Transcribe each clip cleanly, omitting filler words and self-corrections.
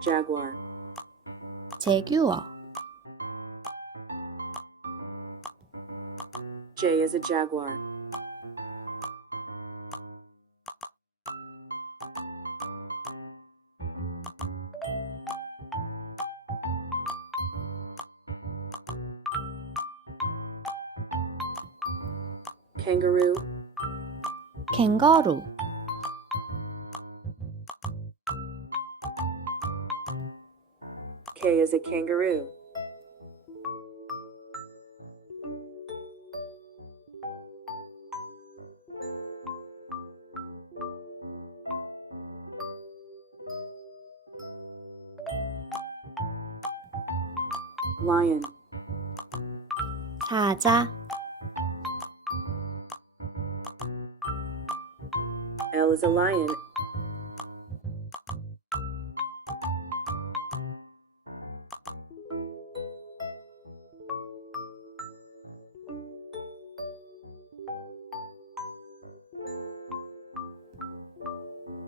jaguar, 제규어. J is a jaguar, kangaroo, 캥거루. K is a kangaroo, lion, 사자. L is a lion,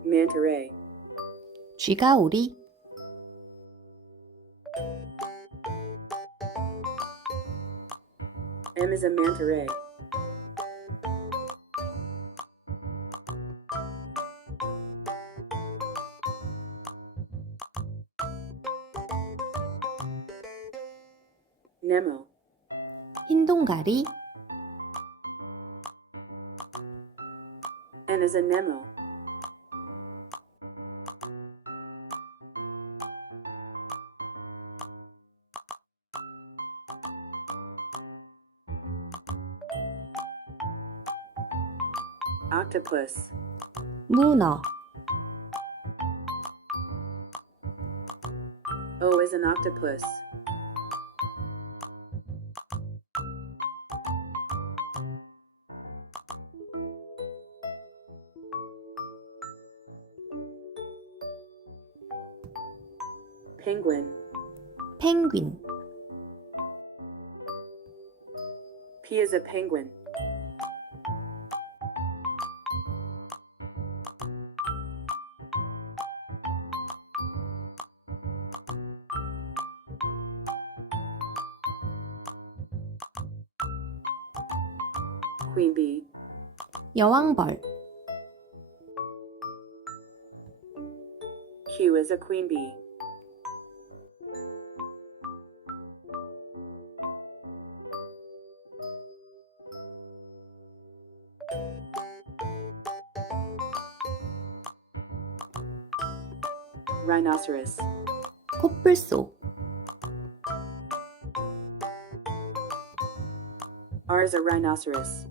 manta ray, 쥐가오리. M is a manta ray, Nemo, 흰동가리. N is a Nemo, octopus, 문어. O is an octopus, penguin, 펭귄. P is a penguin, queen bee, 여왕벌. Q is a queen bee, rhinoceros, 코뿔소. R is a rhinoceros,